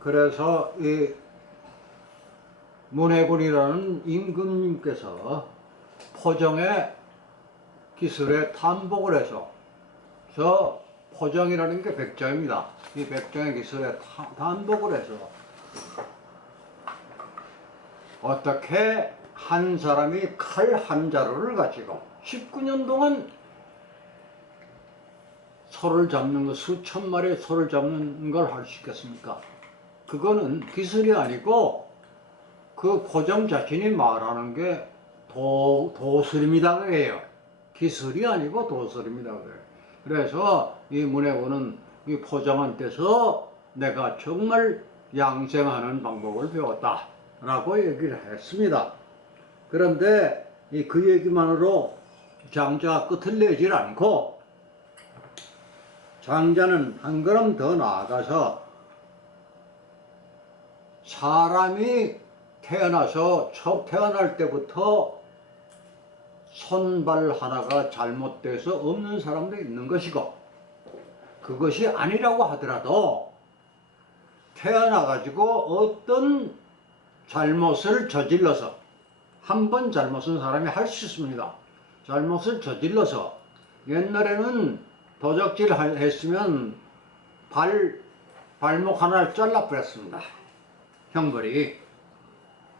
그래서 이 문해군이라는 임금님께서 포정의 기술에 탐복을 해서 저 포정이라는 게 백정입니다. 이 백정의 기술에 탐복을 해서 어떻게 한 사람이 칼 한 자루를 가지고 19년 동안 소를 잡는 거, 수천 마리의 소를 잡는 걸 할 수 있겠습니까? 그거는 기술이 아니고 그 고정 자신이 말하는 게 도술입니다 그래요. 기술이 아니고 도술입니다 그래요. 그래서 이 문해군은 이 포정한 데서 내가 정말 양생하는 방법을 배웠다 라고 얘기를 했습니다. 그런데 그 얘기만으로 장자가 끝을 내질 않고 장자는 한 걸음 더 나아가서 사람이 태어나서 태어날 때부터 손발 하나가 잘못돼서 없는 사람도 있는 것이고 그것이 아니라고 하더라도 태어나가지고 어떤 잘못을 저질러서 한 번 잘못은 사람이 할 수 있습니다. 잘못을 저질러서 옛날에는 도적질 했으면 발목 하나를 잘라버렸습니다. 형벌이.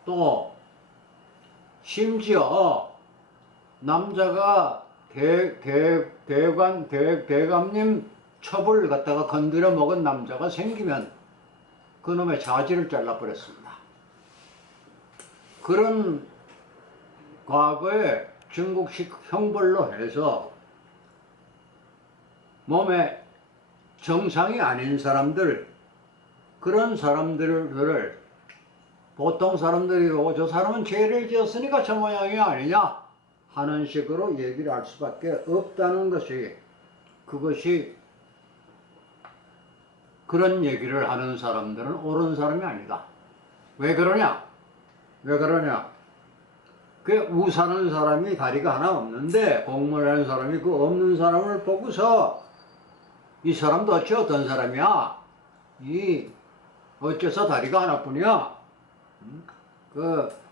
또 심지어 남자가 대감님 첩을 갖다가 건드려 먹은 남자가 생기면 그놈의 자지를 잘라버렸습니다. 그런 과거에 중국식 형벌로 해서 몸에 정상이 아닌 사람들, 그런 사람들을 보통 사람들이 보고 저 사람은 죄를 지었으니까 저 모양이 아니냐 하는 식으로 얘기를 할 수밖에 없다는 것이, 그것이 그런 얘기를 하는 사람들은 옳은 사람이 아니다. 왜 그러냐? 그 우사는 사람이 다리가 하나 없는데 공무원을 하는 사람이 그 없는 사람을 보고서 이 사람도 어떤 사람이야? 어째서 다리가 하나뿐이야?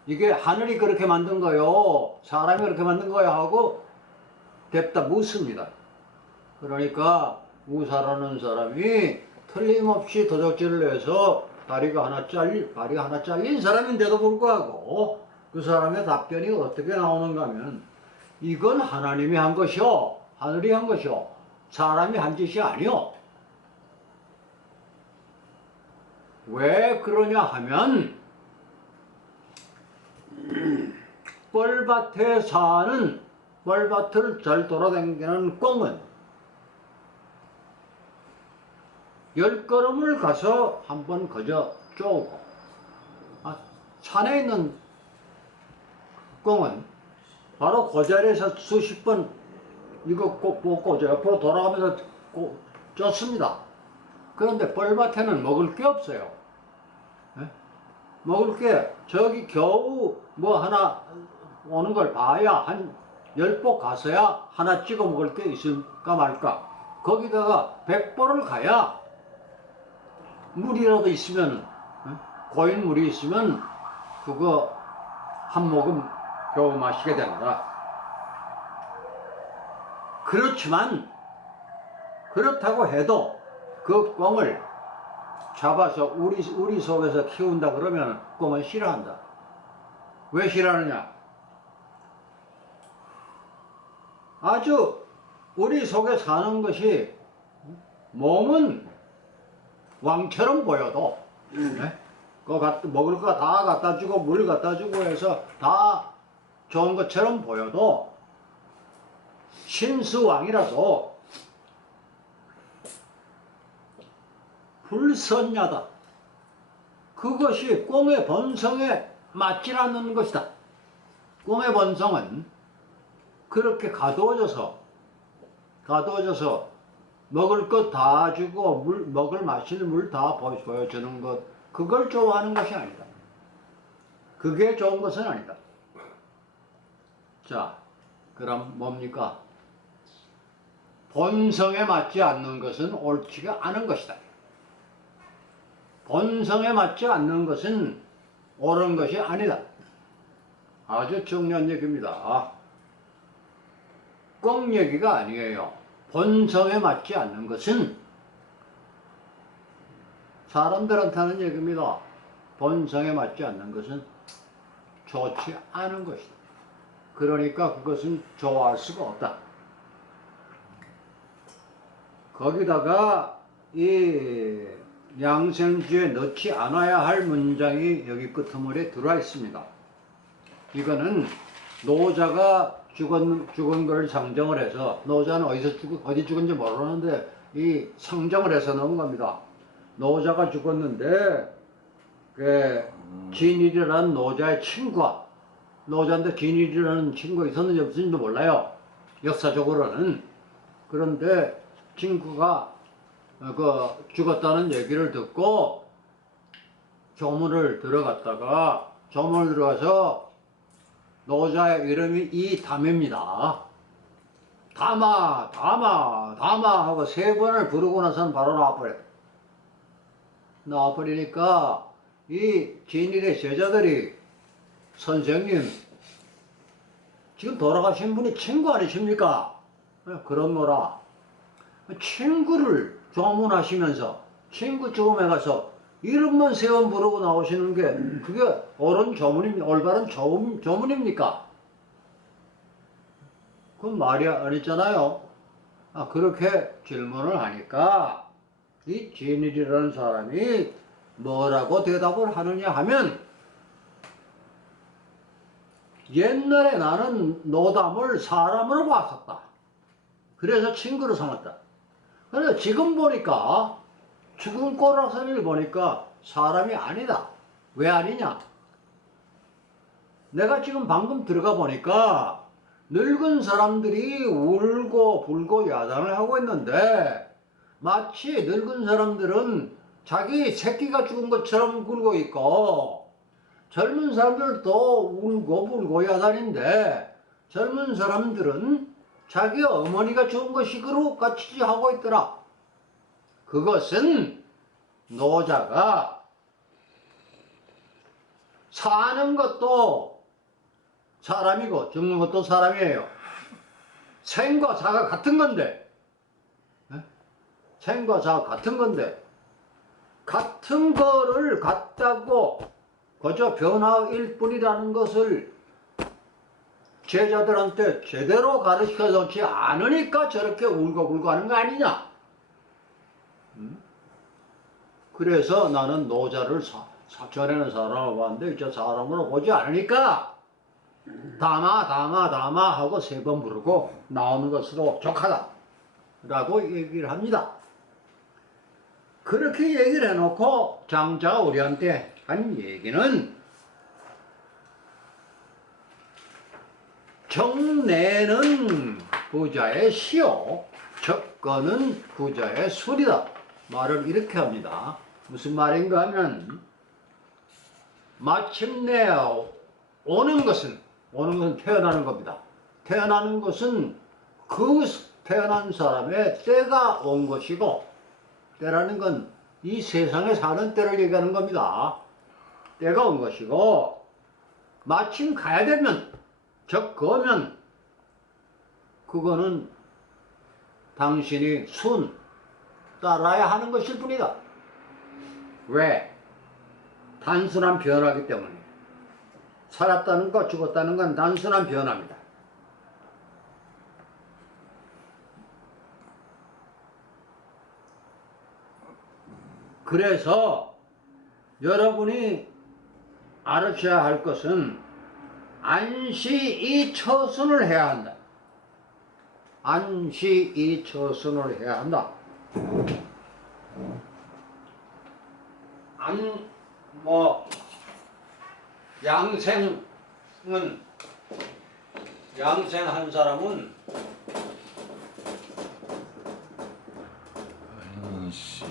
이게 하늘이 그렇게 만든 거요, 사람이 그렇게 만든 거야 하고 됐다 묻습니다. 그러니까 우사라는 사람이 틀림없이 도적질을 해서 다리가 하나 잘린 사람인데도 불구하고 그 사람의 답변이 어떻게 나오는가 하면 이건 하나님이 한 것이요, 하늘이 한 것이요, 사람이 한 짓이 아니요. 왜 그러냐 하면 뻘밭에 사는, 뻘밭을 잘 돌아다니는 꽁은 10걸음을 가서 한번 거저 쪼고, 산에 있는 꽁은 바로 그 자리에서 수십 번 이거 꼭 뽑고 저 옆으로 돌아가면서 쫓습니다. 그런데 뻘밭에는 먹을 게 없어요. 네? 먹을 게 저기 겨우 뭐 하나 오는 걸 봐야 한 10보 가서야 하나 찍어 먹을 게 있을까 말까. 거기다가 100보를 가야 물이라도 있으면, 고인 물이 있으면 그거 한 모금 겨우 마시게 된다. 그렇지만 그렇다고 해도 그 꽁을 잡아서 우리 속에서 키운다 그러면 꽁은 싫어한다. 왜 싫어하느냐? 아주 우리 속에 사는 것이, 몸은 왕처럼 보여도 먹을 거 다 갖다 주고 물 갖다 주고 해서 다 좋은 것처럼 보여도 신수왕이라도 불선야다. 그것이 꽁의 본성에 맞질 않는 것이다. 꽁의 본성은 그렇게 가두어져서 먹을 것 다 주고 마실 물 다 보여주는 것, 그걸 좋아하는 것이 아니다. 그게 좋은 것은 아니다. 자, 그럼 뭡니까? 본성에 맞지 않는 것은 옳지가 않은 것이다. 본성에 맞지 않는 것은 옳은 것이 아니다. 아주 중요한 얘기입니다. 꼭 얘기가 아니에요. 본성에 맞지 않는 것은 사람들한테 하는 얘기입니다. 본성에 맞지 않는 것은 좋지 않은 것이다. 그러니까 그것은 좋아할 수가 없다. 거기다가 이 양생주에 넣지 않아야 할 문장이 여기 끄트머리에 들어와 있습니다. 이거는 노자가 죽은 걸 상정을 해서, 노자는 어디 죽은지 모르는데 이 상정을 해서 넣은 겁니다. 노자가 죽었는데 진일이라는 노자의 친구가, 노자인데 진일이라는 친구가 있었는지 없었는지도 몰라요, 역사적으로는. 그런데 친구가 죽었다는 얘기를 듣고 조문을 들어갔다가, 조문을 들어가서 노자의 이름이 이담입니다. 담아 담아 담아 하고 3번을 부르고 나서는 바로 나와버리니까 이 진일의 제자들이, 선생님 지금 돌아가신 분이 친구 아니십니까? 그런 거라. 친구를 조문하시면서 친구 죽음에 가서 이름만 3번 부르고 나오시는 게 그게 옳은 조문입니까? 올바른 조문입니까? 그건 말이 아니잖아요. 그렇게 질문을 하니까 이 진일이라는 사람이 뭐라고 대답을 하느냐 하면, 옛날에 나는 노담을 사람으로 봤었다. 그래서 친구로 삼았다. 그런데 지금 보니까, 죽은 꼬라서니를 보니까 사람이 아니다. 왜 아니냐? 내가 지금 방금 들어가 보니까 늙은 사람들이 울고 불고 야단을 하고 있는데, 마치 늙은 사람들은 자기 새끼가 죽은 것처럼 굴고 있고, 젊은 사람들도 울고 불고 야단인데, 젊은 사람들은 자기 어머니가 죽은 것이그로 같이 하고 있더라. 그것은 노자가 사는 것도 사람이고 죽는 것도 사람이에요. 생과 사가 같은 건데, 생과 사가 같은 건데, 같은 거를 같다고 그저 변화일 뿐이라는 것을 제자들한테 제대로 가르쳐 놓지 않으니까 저렇게 울고불고 하는 거 아니냐? 그래서 나는 노자를 전에는 사람을 봤는데 저 사람으로 보지 않으니까 담아 담아 담아 하고 3번 부르고 나오는 것으로 족하다 라고 얘기를 합니다. 그렇게 얘기를 해놓고 장자가 우리한테 한 얘기는, 정내는 부자의 시요 적건은 부자의 술이다. 말을 이렇게 합니다. 무슨 말인가 하면, 마침내 오는 것은 태어나는 겁니다. 태어나는 것은 그 태어난 사람의 때가 온 것이고, 때라는 건 이 세상에 사는 때를 얘기하는 겁니다. 때가 온 것이고, 마침 가야 되면, 즉 거면, 그거는 당신이 따라야 하는 것일 뿐이다. 왜? 단순한 변화이기 때문에. 살았다는 것, 죽었다는 건 단순한 변화입니다. 그래서 여러분이 알으셔야 할 것은 안시이처순을 해야 한다. 안시이처순을 해야 한다. 양생한 사람은 안시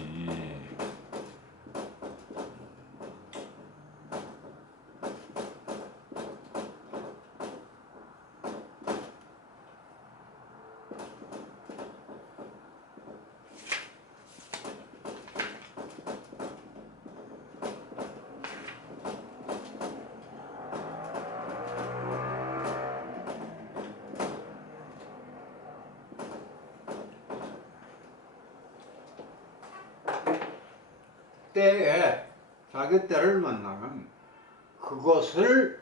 자기 때를 만나면 그것을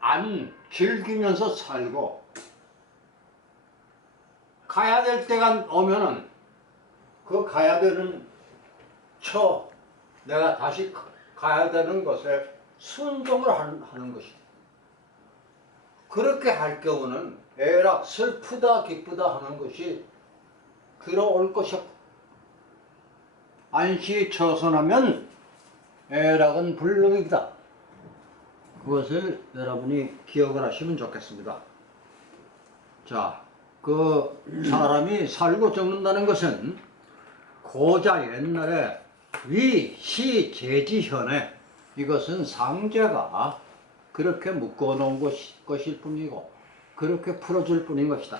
안 즐기면서 살고, 가야 될 때가 오면은 그 가야 되는 내가 다시 가야 되는 것에 순종을 하는 것이다. 그렇게 할 경우는 애락, 슬프다 기쁘다 하는 것이 들어올 것이 없다. 안시 처선하면 애락은 불능이다. 그것을 여러분이 기억을 하시면 좋겠습니다. 자, 그 사람이 살고 죽는다는 것은 고자 옛날에 위, 시, 제지, 현에 이것은 상제가 그렇게 묶어놓은 것일 뿐이고 그렇게 풀어줄 뿐인 것이다.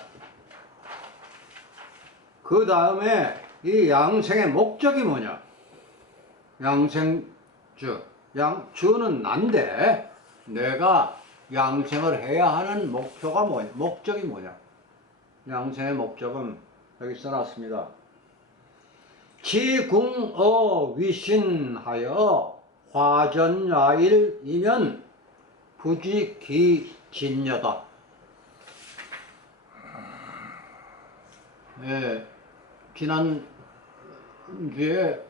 그 다음에 이 양생의 목적이 뭐냐? 양생주, 주는 난데 내가 양생을 해야 하는 목표가 뭐냐? 목적이 뭐냐? 양생의 목적은 여기 써놨습니다. 지궁어 위신하여 화전야일이면 부지기진여다. 네, 지난 주에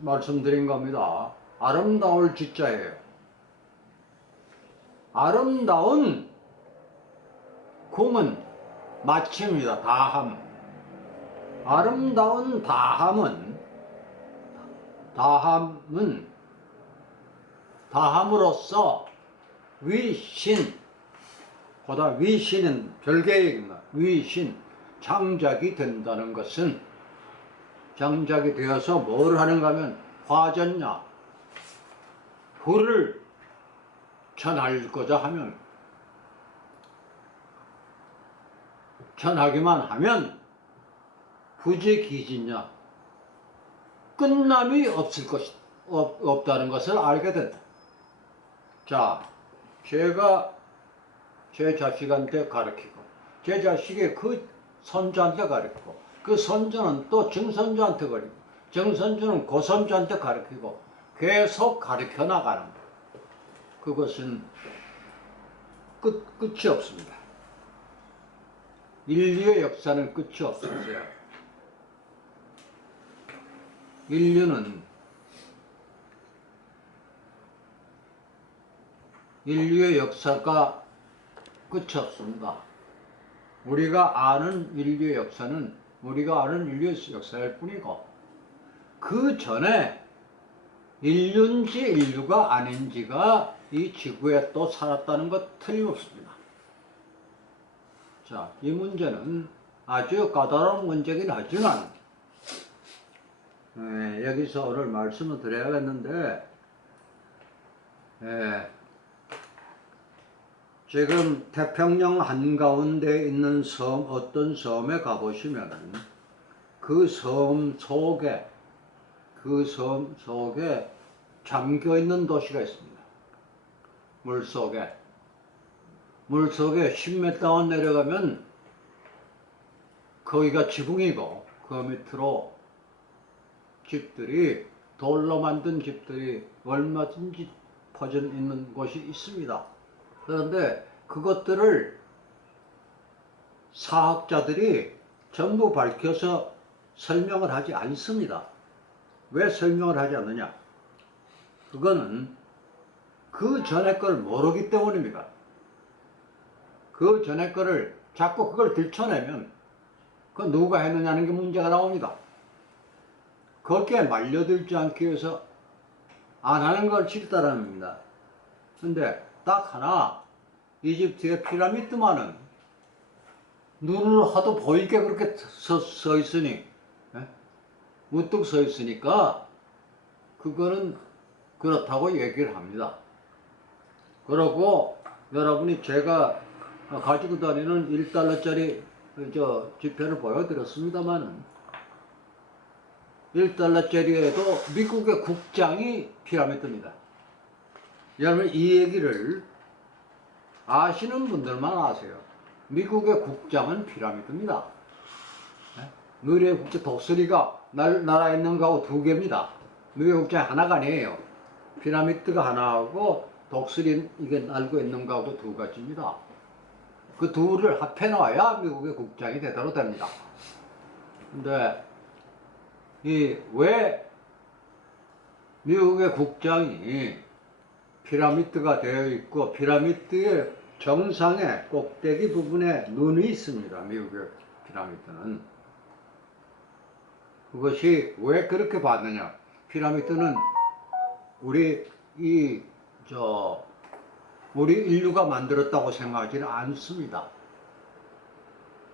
말씀드린 겁니다. 아름다울 지자예요. 아름다운 궁은 마침입니다. 다함. 아름다운 다함으로써 위신, 보다 위신은 별개의 얘기입니다. 위신, 장작이 된다는 것은, 장작이 되어서 뭘 하는가 하면 화전야, 불을 전하고자 하면, 전하기만 하면 부지기진야, 끝남이 없다는 것을 알게 된다. 자, 제가 제 자식한테 가르치고, 제 자식이 그 손주한테 가르치고, 그 손주는 또 증손주한테 가르치고, 증손주는 고손주한테 가르치고, 계속 가르쳐 나가는 것. 그것은 끝이 없습니다. 인류의 역사는 끝이 없었어요. 인류의 역사가 끝이 없습니다. 우리가 아는 인류의 역사는 우리가 아는 인류의 역사일 뿐이고, 그 전에 인류인지 인류가 아닌지가 이 지구에 또 살았다는 것 틀림없습니다. 자, 이 문제는 아주 까다로운 문제긴 하지만 여기서 오늘 말씀을 드려야겠는데, 지금 태평양 한가운데 있는 섬, 어떤 섬에 가보시면은 그 섬 속에 잠겨 있는 도시가 있습니다. 물속에 10m만 내려가면 거기가 지붕이고, 그 밑으로 집들이, 돌로 만든 집들이 얼마든지 퍼져 있는 곳이 있습니다. 그런데 그것들을 사학자들이 전부 밝혀서 설명을 하지 않습니다. 왜 설명을 하지 않느냐? 그거는 그 전에 걸 모르기 때문입니다. 그 전에 거를 자꾸 그걸 들춰내면 그 누가 했느냐는 게 문제가 나옵니다. 거기에 말려들지 않기 위해서 안 하는 걸 싫다라는 겁니다. 근데 딱 하나, 이집트의 피라미드만은 눈으로 하도 보이게 그렇게 서 있으니, 우뚝 서 있으니까 그거는 그렇다고 얘기를 합니다. 그러고 여러분이 제가 가지고 다니는 1달러짜리 지폐를 보여드렸습니다만은, 1달러짜리에도 미국의 국장이 피라미드입니다. 여러분 이 얘기를 아시는 분들만 아세요. 미국의 국장은 피라미드입니다. 미국의 국제 독수리가 날아 있는 거하고 두 개입니다. 미국의 국장이 하나가 아니에요. 피라미드가 하나하고 독수리 이게 날고 있는 거하고 두 가지입니다. 그 둘을 합해 놔야 미국의 국장이 되도록 됩니다. 근데 왜 미국의 국장이 피라미드가 되어 있고 피라미드의 정상에 꼭대기 부분에 눈이 있습니다. 미국의 피라미드는. 그것이 왜 그렇게 봤느냐. 피라미드는 우리 인류가 만들었다고 생각하지는 않습니다.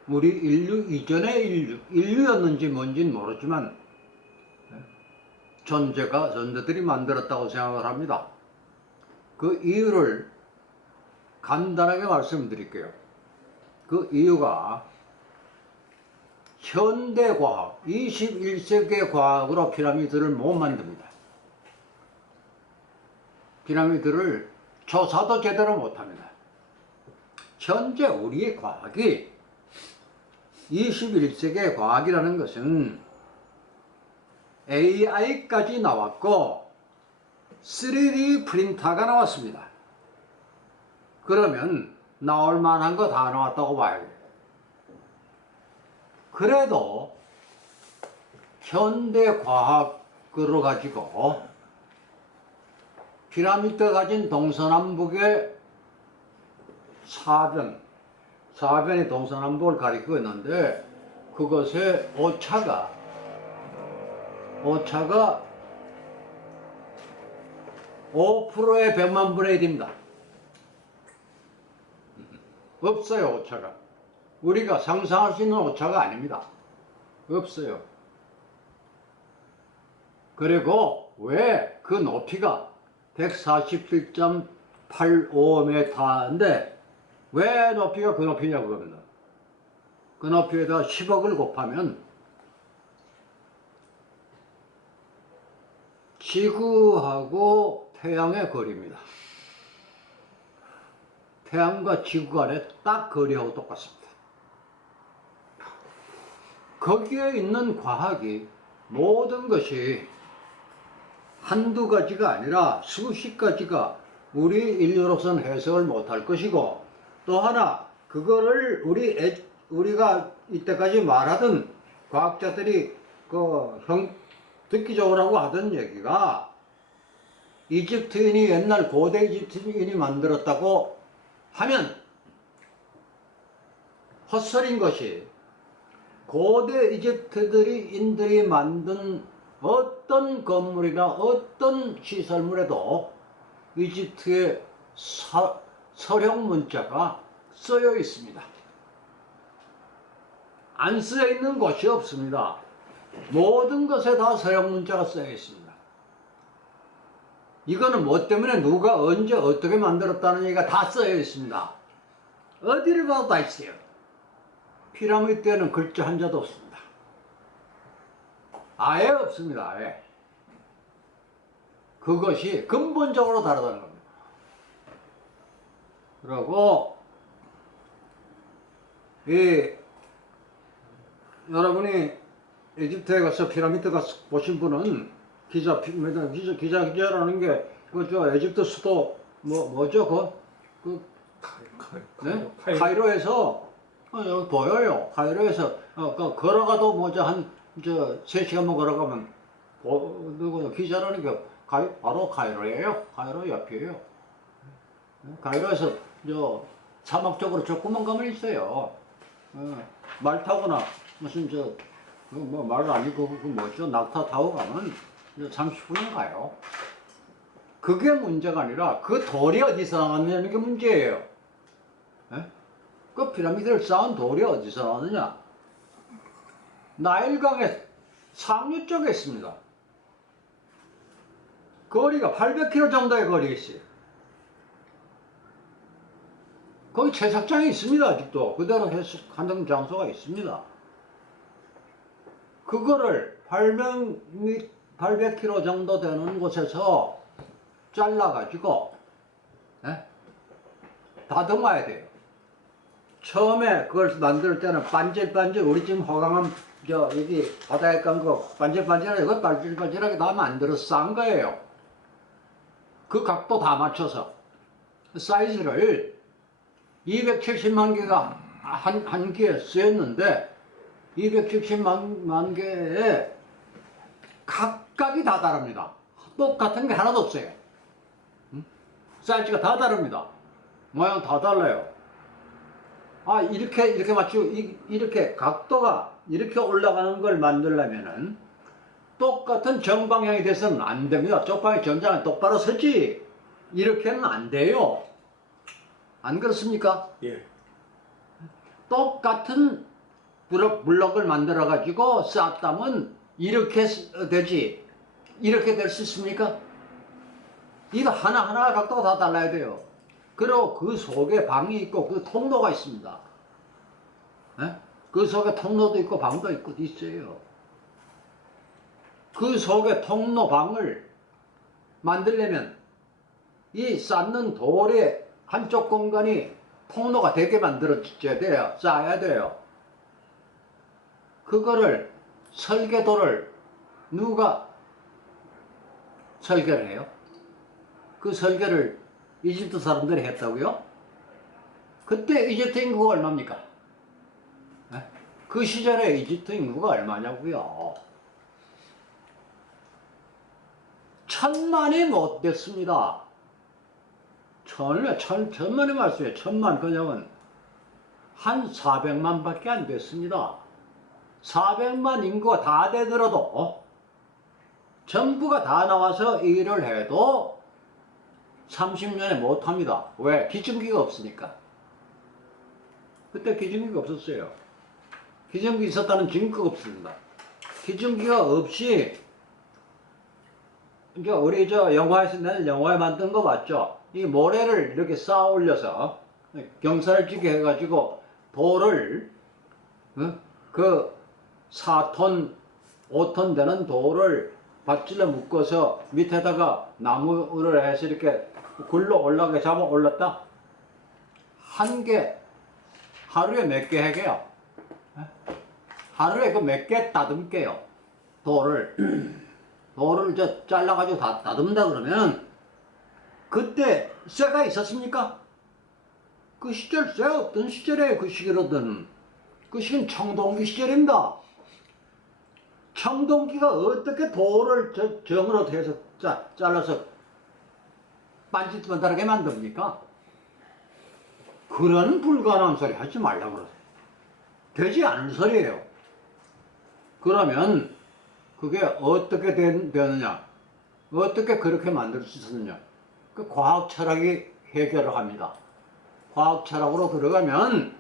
우리 인류 이전의 인류였는지 뭔지는 모르지만 존재들이 만들었다고 생각을 합니다. 그 이유를 간단하게 말씀드릴게요. 그 이유가 현대과학, 21세기의 과학으로 피라미드를 못 만듭니다. 피라미드를 조사도 제대로 못합니다. 현재 우리의 과학이 21세기의 과학이라는 것은 AI까지 나왔고 3D 프린터가 나왔습니다. 그러면 나올 만한 거 다 나왔다고 봐야 돼요. 그래도 현대 과학으로 가지고 피라미드가 가진 동서남북의 사변이 동서남북을 가리키고 있는데 그것의 오차가 5%의 100만 분의 1입니다. 없어요, 오차가. 우리가 상상할 수 있는 오차가 아닙니다. 없어요. 그리고 왜 그 높이가 147.85m인데 왜 높이가 그 높이냐고 그럽니다. 그 높이에다 10억을 곱하면 지구하고 태양의 거리입니다. 태양과 지구 간의 딱 거리하고 똑같습니다. 거기에 있는 과학이 모든 것이 한두 가지가 아니라 수십 가지가 우리 인류로서는 해석을 못할 것이고 또 하나 그거를 우리가 이때까지 말하던 과학자들이 듣기적으로 하고 하던 얘기가 이집트인이 옛날 고대 이집트인이 만들었다고 하면 헛소리인 것이 고대 이집트인들이 만든 어떤 건물이나 어떤 시설물에도 이집트의 서령 문자가 쓰여 있습니다. 안 쓰여 있는 곳이 없습니다. 모든 것에 다 서령 문자가 쓰여 있습니다. 이거는 뭐 때문에 누가 언제 어떻게 만들었다는 얘기가 다 쓰여 있습니다. 어디를 봐도 다 있어요. 피라미드에는 글자 한자도 없습니다. 아예 없습니다. 아예. 그것이 근본적으로 다르다는 겁니다. 그리고 여러분이 이집트에 가서 피라미드 가서 보신 분은 기자라는 게 그저 이집트 수도 뭐죠 카이로에서 여기 보여요. 카이로에서 걸어가도 한 3시간만 걸어가면 누구 기자라는 게 바로 카이로예요. 카이로 옆이에요. 카이로에서 사막 쪽으로 조금만 가면 있어요. 말 타거나 무슨 말 아니고 뭐죠? 낙타 타고 가면 30분은 가요. 그게 문제가 아니라 그 돌이 어디서 나왔느냐는 게 문제예요. 그 피라미드를 쌓은 돌이 어디서 나왔느냐? 나일강의 상류 쪽에 있습니다. 거리가 800km 정도의 거리에 있어요. 거기 채석장이 있습니다. 아직도 그대로 해석하는 장소가 있습니다. 그거를 800km 정도 되는 곳에서 잘라가지고 다듬어야 돼요. 처음에 그걸 만들 때는 반질반질 우리 지금 호강한 여기 바닥에 깐 거 반질반질하게 이거 반질반질하게 다 만들어서 싼 거예요. 그 각도 다 맞춰서 사이즈를 270만 개가 한 개에 쓰였는데 270만 개에 각각이 다 다릅니다. 똑같은 게 하나도 없어요. 사이즈가 다 다릅니다. 모양 다 달라요. 아, 이렇게 맞추고, 이렇게 각도가 이렇게 올라가는 걸 만들려면은 똑같은 정방향이 돼서는 안 됩니다. 쪽방향 전장은 똑바로 서지. 이렇게는 안 돼요. 안 그렇습니까? 예. 똑같은 블럭을 만들어 가지고 쌓았다면 이렇게 되지. 이렇게 될 수 있습니까? 이거 하나하나 각도가 다 달라야 돼요. 그리고 그 속에 방이 있고 그 통로가 있습니다. 에? 그 속에 통로도 있고 방도 있고 있어요. 그 속에 통로 방을 만들려면 이 쌓는 돌의 한쪽 공간이 통로가 되게 만들어져야 돼요. 쌓아야 돼요. 그거를 설계도를 누가 설계를 해요? 그 설계를 이집트 사람들이 했다고요? 그때 이집트 인구가 얼마입니까? 에? 그 시절에 이집트 인구가 얼마냐고요? 1000만이 못 됐습니다. 천만의 말씀이에요. 1000만 그냥은 한 400만밖에 안 됐습니다. 400만 인구가 다 되더라도 전부가 다 나와서 이 일을 해도 30년에 못합니다. 왜? 기증기가 없으니까. 그때 기증기가 없었어요. 기증기 있었다는 증거가 없습니다. 기증기가 없이 이제 우리 영화에서 내는 영화에 만든 거 맞죠? 이 모래를 이렇게 쌓아 올려서 경사를 지게 해가지고 돌을 그 4톤, 5톤 되는 돌을 밧줄로 묶어서 밑에다가 나무를 해서 이렇게 굴러 올라가게 잡아 올렸다. 한 개, 하루에 몇 개 해게요? 하루에 그 몇 개 다듬게요. 돌을 잘라가지고 다듬다 그러면 그때 쇠가 있었습니까? 그 시절 쇠 없던 시절에 그 시기로든 그 시기는 청동기 시절입니다. 청동기가 어떻게 돌을 정으로 해서 잘라서 반듯반듯하게 만듭니까? 그런 불가능한 소리 하지 말라고 그러세요. 되지 않은 소리예요. 그러면 그게 어떻게 되느냐? 어떻게 그렇게 만들 수 있었느냐? 그 과학 철학이 해결을 합니다. 과학 철학으로 들어가면